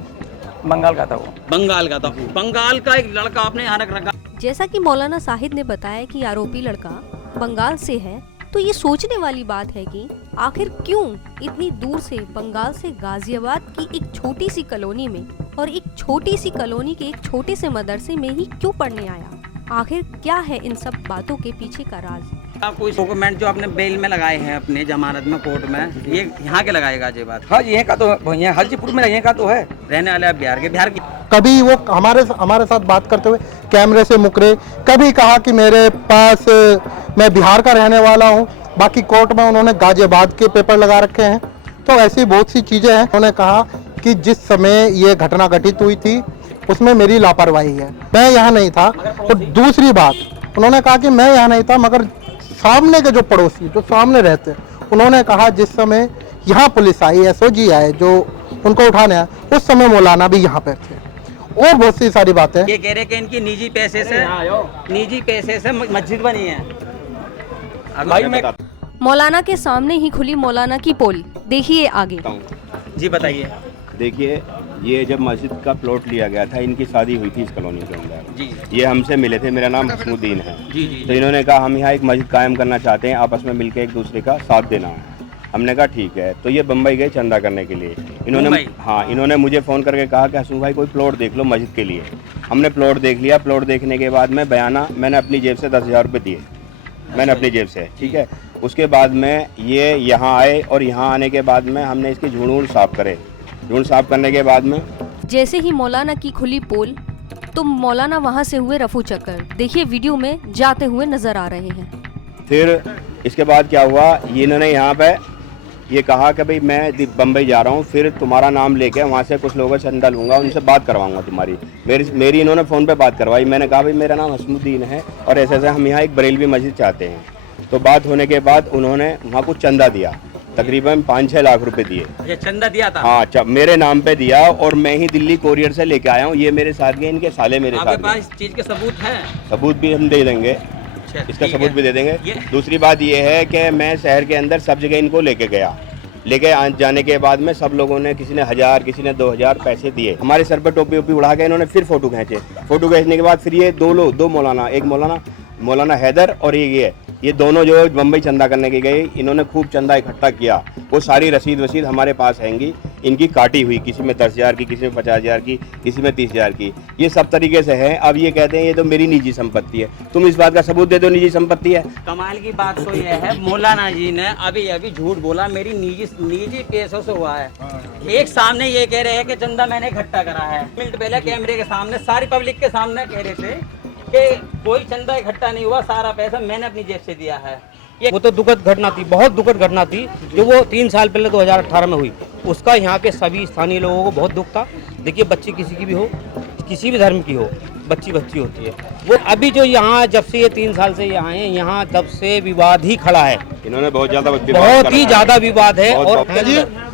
बंगाल का था वो। बंगाल का था? बंगाल का एक लड़का आपने यहाँ रख रखा। जैसा कि मौलाना साहिद ने बताया कि आरोपी लड़का बंगाल से है, तो ये सोचने वाली बात है कि आखिर क्यों इतनी दूर से बंगाल से गाजियाबाद की एक छोटी सी कॉलोनी में और एक छोटी सी कॉलोनी के एक छोटे से मदरसे में ही क्यों पढ़ने आया? आखिर क्या है इन सब बातों के पीछे का राज? कोई डॉक्यूमेंट जो आपने बेल में लगाए हैं अपने जमानत में कोर्ट में, ये यहाँ के लगाए गाजियाबाद? हाँ, ये का तो है, हाजीपुर में ये का तो है। रहने वाले आप बिहार के? कभी वो हमारे साथ बात करते हुए कैमरे से मुकरे, कभी कहा कि मेरे पास मैं बिहार का रहने वाला हूँ, बाकी कोर्ट में उन्होंने गाजियाबाद के पेपर लगा रखे हैं। तो ऐसी बहुत सी चीज़ें हैं। उन्होंने कहा कि जिस समय ये घटना घटित हुई थी उसमें मेरी लापरवाही है, मैं यहाँ नहीं था। और दूसरी बात उन्होंने कहा कि मैं यहाँ नहीं था, मगर सामने के जो पड़ोसी जो सामने रहते हैं उन्होंने कहा जिस समय यहाँ पुलिस आई, एसओजी आए जो उनको उठाने आए, उस समय मौलाना भी यहाँ पर थे। और बहुत सी सारी बातें। ये कह रहे कि इनकी निजी पैसे से मस्जिद बनी है। मौलाना के सामने ही खुली मौलाना की पोल, देखिए आगे। जी बताइए। देखिए, ये जब मस्जिद का प्लॉट लिया गया था, इनकी शादी हुई थी इस कॉलोनी के अंदर। जी। ये हमसे मिले थे, मेरा नाम हसमुद्दीन है। जी जी। तो इन्होंने कहा हम यहाँ एक मस्जिद कायम करना चाहते हैं, आपस में मिलकर एक दूसरे का साथ देना है। हमने कहा ठीक है। तो ये बम्बई गए चंदा करने के लिए। इन्होंने मुझे फ़ोन करके कहा कि हसन भाई कोई प्लॉट देख लो मस्जिद के लिए। हमने प्लॉट देख लिया। प्लॉट देखने के बाद में बयाना मैंने अपनी जेब से 10,000 रुपये दिए, मैंने अपनी जेब से, ठीक है। उसके बाद में ये यहाँ आए और यहाँ आने के बाद में हमने इसके झूठ साफ करे। झूठ साफ करने के बाद में जैसे ही मौलाना की खुली पोल तो मौलाना वहां से हुए रफू चक्कर। देखिए वीडियो में जाते हुए नजर आ रहे हैं। फिर इसके बाद क्या हुआ, ये इन्होंने यहाँ पे ये कहा कि भाई मैं बम्बई जा रहा हूँ, फिर तुम्हारा नाम लेके वहाँ से कुछ लोगों से चंदा लूँगा, उनसे बात करवाऊँगा तुम्हारी। मेरी इन्होंने फ़ोन पे बात करवाई। मैंने कहा भाई मेरा नाम हसमुद्दीन है और ऐसे ऐसे हम यहाँ एक बरेलवी मस्जिद चाहते हैं। तो बात होने के बाद उन्होंने वहाँ कुछ चंदा दिया, तकरीबन 5-6 लाख रुपए दिए। ये चंदा दिया था? हाँ, मेरे नाम पे दिया और मैं ही दिल्ली कोरियर से लेके आया हूँ। ये मेरे साथ गए, इनके साले मेरे साथ। आपके पास इस चीज के सबूत है? सबूत भी हम दे देंगे, इसका सबूत भी दे देंगे। दूसरी बात ये है कि मैं शहर के अंदर सब जगह इनको लेके गया। लेके जाने के बाद में सब लोगों ने, किसी ने 1000 किसी ने 2000 पैसे दिए। हमारे सर पर टोपी ओपी उड़ा के इन्होंने फिर फोटो खींचे। फोटो खींचने के बाद फिर ये दो मौलाना, एक मौलाना हैदर और ये दोनों जो बम्बई चंदा करने के गए, इन्होंने खूब चंदा इकट्ठा किया। वो सारी रसीद हमारे पास हैंगी, इनकी काटी हुई, किसी में 10,000 की, किसी में 50,000 की, किसी में 30,000 की। ये सब तरीके से है। अब ये कहते हैं ये तो मेरी निजी संपत्ति है। तुम इस बात का सबूत दे दो निजी संपत्ति है। कमाल की बात तो ये है, मौलाना जी ने अभी झूठ बोला, मेरी निजी पैसों से हुआ है। एक सामने ये कह रहे हैं कि चंदा मैंने इकट्ठा करा है, मिनट पहले कैमरे के सामने सारी पब्लिक के सामने कह रहे थे कि कोई चंदा इकट्ठा नहीं हुआ, सारा पैसा मैंने अपनी जेब से दिया है। वो तो दुखद घटना थी, बहुत दुखद घटना थी, जो वो 3 साल पहले 2018 में हुई। उसका यहाँ के सभी स्थानीय लोगों को बहुत दुख था। देखिए, बच्ची किसी की भी हो, किसी भी धर्म की हो, बच्ची होती है। वो अभी जो यहाँ जब से ये 3 साल से यहाँ है, यहाँ तब से विवाद ही खड़ा है। इन्होंने बहुत ही ज्यादा विवाद है। और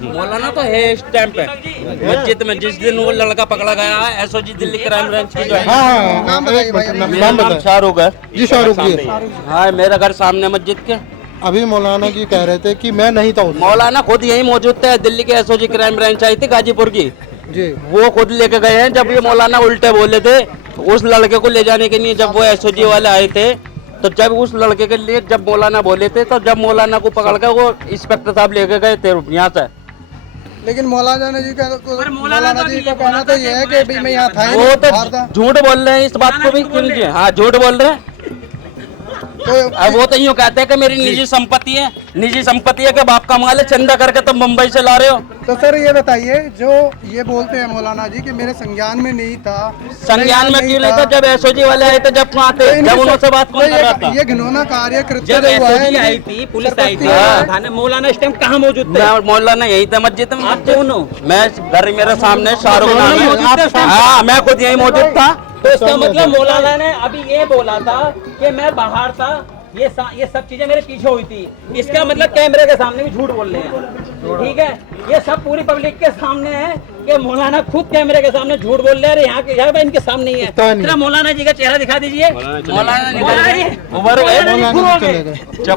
मौलाना तो है इस टाइम पे मस्जिद में। जिस दिन वो लड़का पकड़ा गया है एसओजी दिल्ली क्राइम ब्रांच की जो है, मेरा नाम शाहरुख है जी। शाहरुख जी, हाँ, मेरा घर सामने मस्जिद के। अभी मौलाना जी कह रहे थे कि मैं नहीं था उसमें। मौलाना खुद यही मौजूद थे। दिल्ली के एसओजी क्राइम ब्रांच आई थी गाजीपुर की जी, वो खुद लेके गए हैं। जब ये मौलाना उल्टे बोले थे उस लड़के को ले जाने के लिए, जब वो एसओजी वाले आए थे, तो जब उस लड़के के लिए जब मौलाना बोले थे, तो जब मौलाना को पकड़ कर वो इंस्पेक्टर साहब लेके गए थे यहाँ से। लेकिन मौलाना जी का कहना तो ये है कि भाई मैं यहाँ था ही वो नहीं, तो बाहर था। झूठ बोल रहे हैं, इस बात को भी सुनिए। हाँ, झूठ बोल रहे हैं। अब वो तो यूँ कहते हैं कि मेरी निजी संपत्ति है। निजी संपत्ति है कि बाप का माल है, चंदा करके तुम मुंबई से ला रहे हो। तो सर ये बताइए, जो ये बोलते हैं मौलाना जी कि मेरे संज्ञान में नहीं था। संज्ञान में क्यों नहीं था? जब एसओजी वाले आए थे, जब कहाँ थे, जब उनसे बात कौन कर रहा था? ये घिनौना कार्य कृत्य जब हुआ है। एसओजी आई थी, पुलिस आई थी, थाने मौलाना इस टाइम कहाँ मौजूद थे? मौलाना यही था मस्जिद में। आप दोनों? मैं घर मेरे सामने शाहरुख नाम है। हाँ, मैं खुद यही मौजूद था। तो इसका मतलब मौलाना ने अभी ये बोला था कि मैं बाहर था, ये सब चीजें मेरे पीछे हुई थी। इसका मतलब कैमरे के सामने भी झूठ बोल रहे हैं। ठीक है, ये सब पूरी पब्लिक के सामने है कि मौलाना खुद कैमरे के सामने झूठ बोल रहे हैं। यहाँ पे इनके सामने ही है। तेरा मौलाना जी का चेहरा दिखा दीजिए।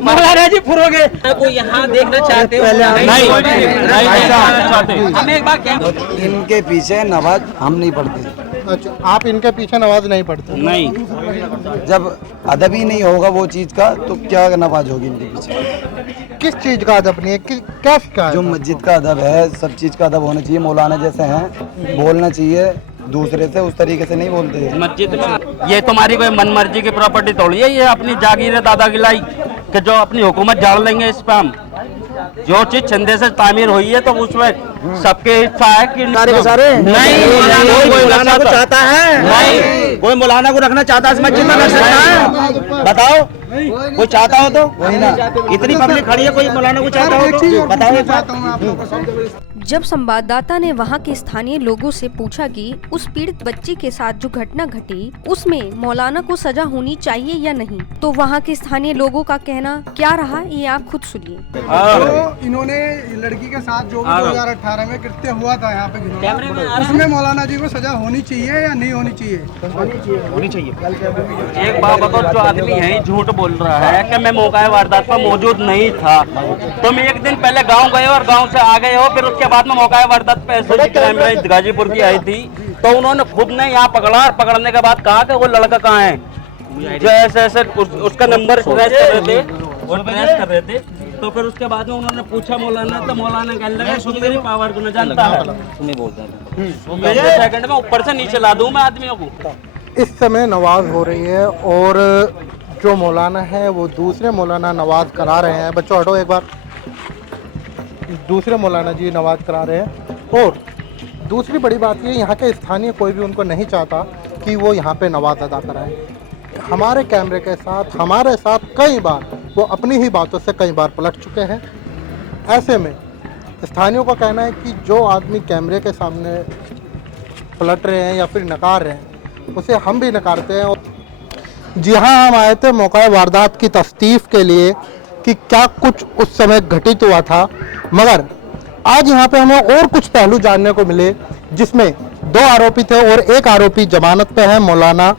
मौलाना जी फुरोगे को यहाँ देखना चाहते हो? हम एक बार इनके पीछे नमाज हम नहीं पढ़ते। अच्छा, आप इनके पीछे नमाज नहीं पढ़ते? नहीं, जब अदब ही नहीं होगा वो चीज का तो क्या नमाज होगी इनके पीछे? किस चीज का अदब नहीं है? क्या शिकायत? जो मस्जिद का अदब है, सब चीज का अदब होना चाहिए। मौलाना जैसे हैं बोलना चाहिए, दूसरे से उस तरीके से नहीं बोलते। मस्जिद में ये तुम्हारी कोई मनमर्जी की प्रॉपर्टी थोड़ी है, ये अपनी जागीर दादा की लाई कि जो अपनी हुकूमत झाड़ लेंगे इस पे हम। जो चीज चंदे से तामीर हुई है तो उसमें सबके हिस्सा है कि सारे नहीं, कोई मौलाना को चाहता है? नहीं, कोई मौलाना को रखना चाहता है इस मस्जिद में? रख सकता है? बताओ, कोई चाहता हो तो? वही ना, इतनी पब्लिक खड़ी है, कोई मौलाना को चाहता हो तो बताओ। जब संवाददाता ने वहां के स्थानीय लोगों से पूछा कि उस पीड़ित बच्ची के साथ जो घटना घटी उसमें मौलाना को सजा होनी चाहिए या नहीं, तो वहां के स्थानीय लोगों का कहना क्या रहा, ये आप खुद सुनिए। तो इन्होंने लड़की के साथ जो भी 2018 में कृत्य हुआ था यहाँ पे, उसमें मौलाना जी को सजा होनी चाहिए या नहीं होनी चाहिए? होनी चाहिए। एक बात बताओ, जो आदमी यही झूठ बोल रहा है कि मैं मौका वारदात पर मौजूद नहीं था, तुम एक दिन पहले गांव गए और गांव से आ गए हो, फिर उसके बाद में मौका वारदात पे एसओजी क्राइम ब्रांच गाजीपुर की आई थी, तो उन्होंने खुद ने यहाँ पकड़ा और पकड़ने के बाद कहा कि वो लड़का कहाँ है, जो ऐसे उसका नंबर ट्रेस कर रहे थे। तो फिर उसके बाद में उन्होंने पूछा मौलाना, तो मौलाना कहने लगा तुम मेरी पावर को न जानता है, तुम्हें बोलता है सेकंड में ऊपर से नीचे ला दूं मैं आदमियों को। इस समय नमाज हो रही है और जो मौलाना है वो दूसरे मौलाना नमाज करा रहे हैं। बच्चों हटो एक बार। दूसरे मौलाना जी नमाज करा रहे हैं और दूसरी बड़ी बात ये, यहाँ के स्थानीय कोई भी उनको नहीं चाहता कि वो यहाँ पे नमाज अदा कराएं। हमारे कैमरे के साथ, हमारे साथ कई बार वो अपनी ही बातों से कई बार पलट चुके हैं। ऐसे में स्थानीयों का कहना है कि जो आदमी कैमरे के सामने पलट रहे हैं या फिर नकार रहे हैं, उसे हम भी नकारते हैं। जी हाँ, हम आए थे मौका वारदात की तफ्तीश के लिए कि क्या कुछ उस समय घटित हुआ था, मगर आज यहाँ पे हमें और कुछ पहलू जानने को मिले, जिसमें 2 आरोपी थे और एक आरोपी जमानत पे है। मौलाना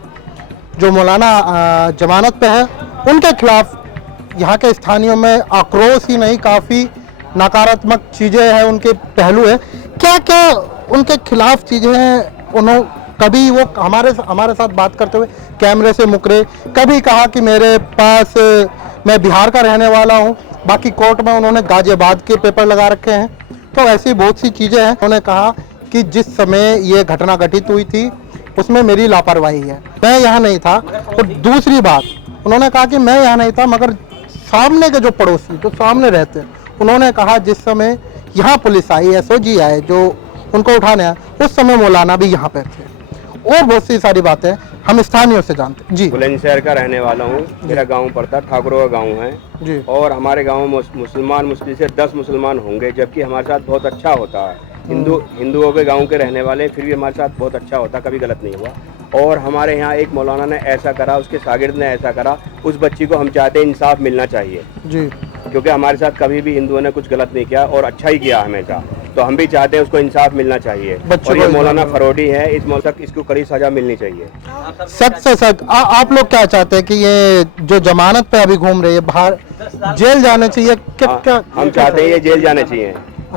जमानत पे है, उनके खिलाफ यहाँ के स्थानीयों में आक्रोश ही नहीं, काफ़ी नकारात्मक चीज़ें हैं, उनके पहलू है। क्या क्या उनके खिलाफ चीज़ें हैं? उन्होंने कभी वो हमारे साथ बात करते हुए कैमरे से मुकरे, कभी कहा कि मेरे पास मैं बिहार का रहने वाला हूँ, बाकी कोर्ट में उन्होंने गाजियाबाद के पेपर लगा रखे हैं। तो ऐसी बहुत सी चीज़ें हैं। उन्होंने कहा कि जिस समय ये घटना घटित हुई थी उसमें मेरी लापरवाही है, मैं यहाँ नहीं था। और दूसरी बात, उन्होंने कहा कि मैं यहाँ नहीं था, मगर सामने के जो पड़ोसी जो सामने रहते हैं, उन्होंने कहा जिस समय यहाँ पुलिस आई, SOG आए जो उनको उठाने आए, उस समय मौलाना भी यहाँ पे थे। और बहुत सी सारी बातें हम स्थानीयों से जानते हैं। जी, बुलंदशहर का रहने वाला हूँ। मेरा गांव पड़ता ठाकुरों का गांव है जी। और हमारे गांव में मुसलमान मुश्किल से 10 मुसलमान होंगे, जबकि हमारे साथ बहुत अच्छा होता है। हिंदुओं के गांव के रहने वाले, फिर भी हमारे साथ बहुत अच्छा होता, कभी गलत नहीं हुआ। और हमारे यहाँ एक मौलाना ने ऐसा करा, उसके शागिर्द ने ऐसा करा, उस बच्ची को हम चाहते हैं इंसाफ मिलना चाहिए जी, क्योंकि हमारे साथ कभी भी हिंदुओं ने कुछ गलत नहीं किया और अच्छा ही किया हमेशा। तो हम भी चाहते हैं उसको इंसाफ मिलना चाहिए। और ये मौलाना फरोडी है, इस मौला तक इसको कड़ी सजा मिलनी चाहिए। सच से सच आप लोग क्या चाहते हैं कि ये जो जमानत पे अभी घूम रही है, बाहर जेल जाने चाहिए? क्या हम चाहते हैं ये जेल जाने चाहिए।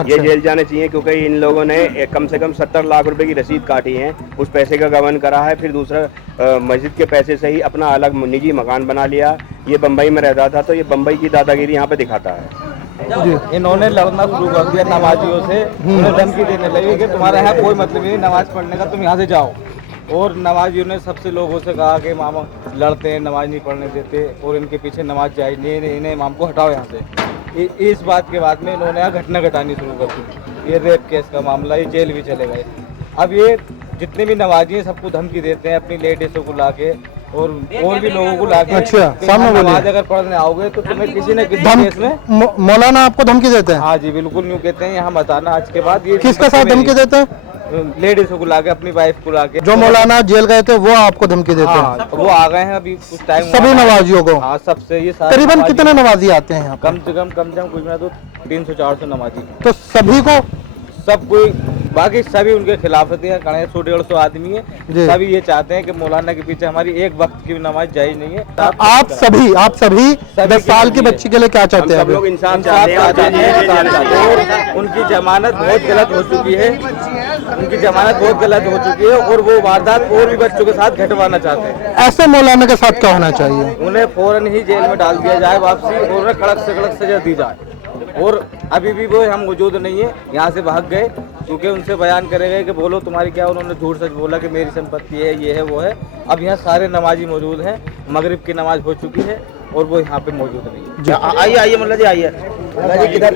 ये जेल जाने चाहिए क्योंकि इन लोगों ने कम से कम 70 लाख रुपए की रसीद काटी है, उस पैसे का गबन करा है, फिर दूसरा मस्जिद के पैसे से ही अपना अलग निजी मकान बना लिया। ये बम्बई में रहता था, तो ये बम्बई की दादागिरी यहाँ पे दिखाता है। इन्होंने लड़ना शुरू कर दिया नमाजियों से, उन्हें धमकी देने लगे कि तुम्हारा यहाँ कोई मतलब नहीं नमाज पढ़ने का, तुम यहाँ से जाओ। और नमाजियों ने सबसे लोगों से कहा कि मामा लड़ते हैं, नमाज नहीं पढ़ने देते और इनके पीछे नमाज जायज़ नहीं है, इन्हें इमाम को हटाओ यहाँ से। इस बात के बाद में इन्होंने यहाँ घटना घटानी शुरू कर दी। ये रेप केस का मामला, ये जेल भी चले गए। अब ये जितने भी नमाजी हैं सबको धमकी देते हैं, अपनी लेडीज़ों को लाके और भी लोगों को लाके। अच्छा, सामने बोलिए। नमाज अगर पढ़ने आओगे तो तुम्हें किसी न किसी केस में मौलाना आपको धमकी देते हैं? हाँ जी, बिल्कुल न्यू कहते हैं, यहाँ बताना आज के बाद। ये किसके साथ धमकी देते हैं? लेडीज़ों को लाके, अपनी वाइफ को लाके। जो मौलाना जेल गए थे वो आपको धमकी देते हैं? हाँ, वो आ गए हैं अभी कुछ टाइम। सभी नमाजियों को? हाँ, सबसे। ये करीबन कितने नमाजी आते हैं यहाँ? कम से कम कुछ ना तो 300-400 नमाजी। तो सभी को? सब कोई, बाकी सभी उनके खिलाफ होते हैं। 150-150 आदमी है, सभी ये चाहते हैं कि मौलाना के पीछे हमारी एक वक्त की नमाज जायज़ नहीं है। आप सभी 10 साल की बच्ची के लिए क्या चाहते हैं? हम लोग इंसाफ चाहते हैं। उनकी जमानत बहुत गलत हो चुकी है, और वो वारदात और भी बच्चों के साथ घटवाना चाहते हैं। ऐसे मौलाना के साथ क्या होना चाहिए? उन्हें फौरन ही जेल में डाल दिया जाए वापसी, और उन्हें कड़क से कड़क सजा दी जाए। और अभी भी वो हम मौजूद नहीं है, यहाँ से भाग गए, क्योंकि उनसे बयान करे गए कि बोलो तुम्हारी क्या, उन्होंने झूठ सच बोला कि मेरी संपत्ति है, ये है, वो है। अब यहाँ सारे नमाजी मौजूद हैं, मगरिब की नमाज हो चुकी है और वो यहाँ पे मौजूद नहीं है। आइए मुल्ला जी, आइए। किधर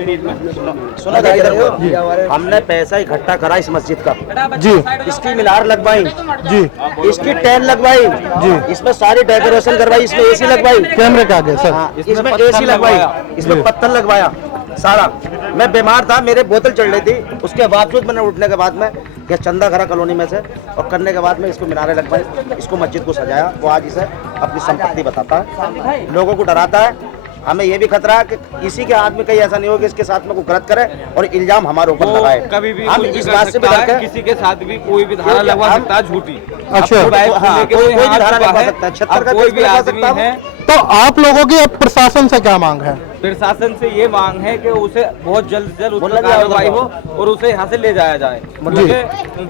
सुनो किधर, हमने पैसा इकट्ठा करा इस मस्जिद का जी, इसकी मीनार लगवाई जी, इसकी टेन लगवाई जी, इसमें सारी डेकोरेशन करवाई, इसमें AC लगवाई, कैमरे के आगे सर, इसमें AC लगवाई, इसमें पत्थर लगवाया सारा। मैं बीमार था, मेरे बोतल चढ़ रही थी, उसके बावजूद मैंने उठने के बाद में यह चंदा करा कॉलोनी में से, और करने के बाद में इसको मीनारें लगवाई, इसको मस्जिद को सजाया। वो आज इसे अपनी संपत्ति बताता है, लोगों को डराता है। हमें ये भी खतरा है कि किसी के हाथ में कहीं ऐसा नहीं हो कि इसके साथ में कोई गलत करे और इल्जाम हमारे ऊपर लगाए। कभी भी हम इस बात से डरते हैं, किसी के साथ भी कोई भी धारा लगवा सकता है झूठी। अच्छा, कोई भी धारा लगवा सकता है, 76 का कोई भी आदमी है। तो आप लोगों की अब प्रशासन से क्या मांग है? प्रशासन से ये मांग है कि उसे बहुत जल्द से जल्द उस पर कार्रवाई हो और उसे यहाँ से ले जाया जाए।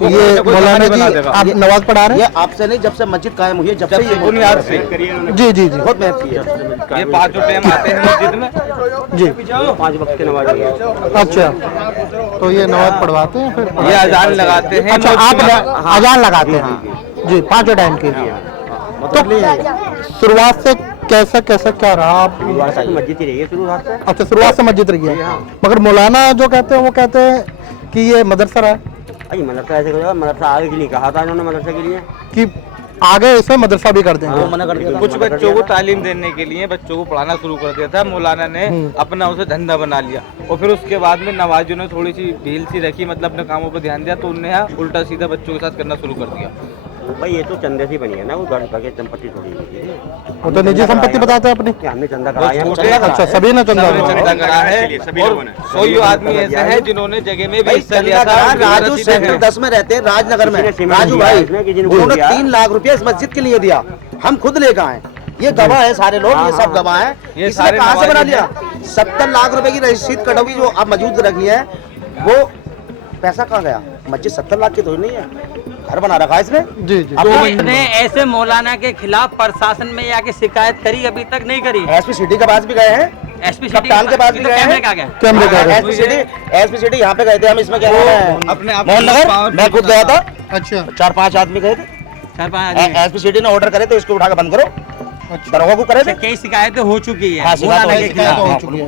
ये मौलाना जी आप नमाज पढ़ा रहे हैं? ये आपसे नहीं, जब से मस्जिद कायम हुई है, जब से ये बुनियाद से। जी जी जी, बहुत मेहनत की है। ये 5 टाइम आते हैं मस्जिद में जी, 5 वक्त की नमाज है। अच्छा, तो ये नमाज पढ़वाते हैं फिर? ये अजान लगाते हैं। अच्छा, आप अजान लगाते हैं जी 5 टाइम के लिए? तो शुरुआत से कैसा क्या रहा? आप मस्जिद ही रही है शुरुआत से? अच्छा, शुरुआत से मस्जिद रही है, मगर मौलाना जो कहते हैं वो कहते हैं कि ये मदरसा है। भाई मदरसा ऐसे करेगा, मदरसा आगे के लिए कहा था इन्होंने, मदरसा के लिए कि आगे ऐसे मदरसा भी कर देंगे। मना कर दिया। कुछ बच्चों को तालीम देने के लिए बच्चों को पढ़ाना शुरू कर दिया था, मौलाना ने अपना उसे धंधा बना लिया और फिर उसके बाद में नवाजियों ने थोड़ी सी ढील सी रखी, मतलब अपने कामों पर ध्यान दिया, तो उन्हें यहाँ उल्टा सीधा बच्चों के साथ करना शुरू कर दिया। भाई ये तो चंदे से बनी है ना, वो घर भर के संपत्ति थोड़ी है, वो तो निजी संपत्ति बताते हैं अपनी। हमने चंदा कराया, अच्छा सभी ने चंदा करा है और 100 आदमी ऐसे हैं जिन्होंने जगह में भी हिस्सा लिया था। राजू सेक्टर 10 में रहते हैं, राजनगर में, राजू भाई उन्होंने 3 लाख रुपया इस मस्जिद के लिए दिया, हम खुद लेकर आए, ये गवाह है सारे लोग, ये सब गवाह है। इसने कहाँ से बना लिया? 70 लाख रुपए की रसीद कटौती जो अब मौजूद रखी है, वो पैसा कहाँ गया? मस्जिद 70 लाख की तो नहीं है, घर बना रखा है इसमें। जी जी। आपने ऐसे मौलाना के खिलाफ प्रशासन में आके शिकायत करी? अभी तक नहीं करी। एसपी सिटी के पास भी गए हैं, एसपी कप्तान के पास भी गए हैं, कैमरे का एसपी सिटी यहाँ पे गए थे हम, इसमें क्या अपने मोहन नगर मैं खुद गया था। अच्छा 4-5 आदमी गए थे, 4-5 एसपी सिटी ने ऑर्डर करे तो इसको उठा के बंद करो, दरोगा को करे थे। कई शिकायतें हो चुकी है हाँ, शिकायत मौलाना के हो खिलाफ। चुकी है।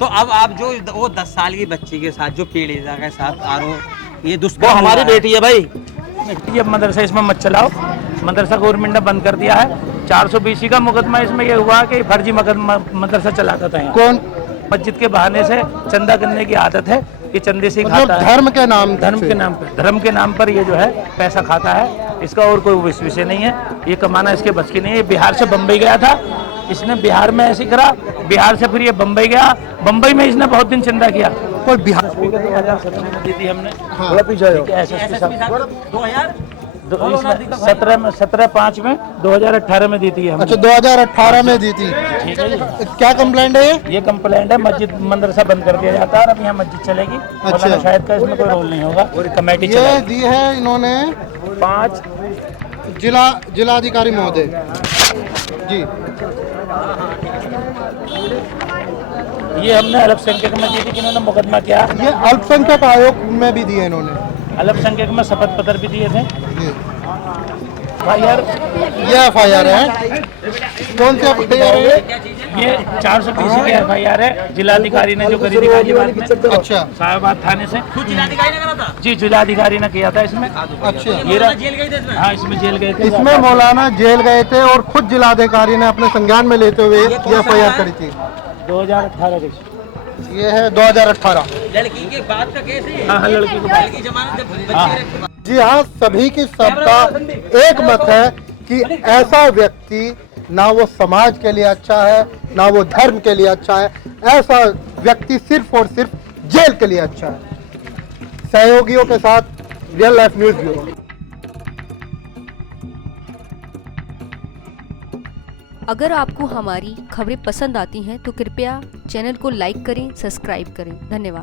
तो अब आप जो वो 10 साल की बच्ची के साथ जो पीड़िता के साथ आरोप, ये वो दुष्कर्म हमारी बेटी है भाई। अब मदरसा इसमें मत चलाओ, मदरसा गवर्नमेंट ने बंद कर दिया है। 420 का मुकदमा इसमें ये हुआ कि फर्जी मदरसा चलाता था यहाँ। कौन? मस्जिद के बहाने से चंदा करने की आदत है, ये चंदे से ही खाता है। धर्म के नाम धर्म के नाम पर ये जो है पैसा खाता है, इसका और कोई विषय नहीं है, ये कमाना इसके बस की नहीं है। बिहार से बम्बई गया था, इसने बिहार में ऐसे करा, बिहार से फिर ये बम्बई गया, बम्बई में इसने बहुत दिन चंदा किया। कोई बिहार 2017 में दी थी हमने, थोड़ा पीछे जाओ। 17/5 में 2018 में दी थी हमने। अच्छा 2018 में दी थी, ठीक है जी। क्या कंप्लेंट है ये कंप्लेंट है, मस्जिद मदरसा बंद कर दिया जाता है और अब यहाँ मस्जिद चलेगी। अच्छा। शायद का इसमें कोई रोल नहीं होगा, कमेटी ये दी है इन्होंने 5 जिलाधिकारी महोदय जी। ये हमने अल्पसंख्यक में दी थी, इन्होंने मुकदमा किया। ये अल्पसंख्यक आयोग में भी दिए इन्होंने, अल्पसंख्यक में शपथ पत्र भी दिए थे। ये FIR है, कौन सी FIR है? ये 420 की FIR है, जिलाधिकारी ने जो करी थी गाजियाबाद में। अच्छा साहिबाबाद थाने से जिलाधिकारी ने करा था जी, जिलाधिकारी ने किया था इसमें। अच्छा ये जेल गए थे इसमें। हाँ, इसमें जेल गए थे। इसमें मौलाना जेल गए थे और खुद जिलाधिकारी ने अपने संज्ञान में लेते हुए ये FIR करी थी। 2018 की ये है 2018। लड़की के बाद का केस है। हाँ, लड़की के बाद की जमानत जब बच्चे जी हाँ, सभी की सबका एक मत है कि ऐसा व्यक्ति ना वो समाज के लिए अच्छा है, ना वो धर्म के लिए अच्छा है, ऐसा व्यक्ति सिर्फ और सिर्फ जेल के लिए अच्छा है। सहयोगियों के साथ रियल लाइफ न्यूज़ ब्यूरो। अगर आपको हमारी खबरें पसंद आती हैं तो कृपया चैनल को लाइक करें, सब्सक्राइब करें। धन्यवाद।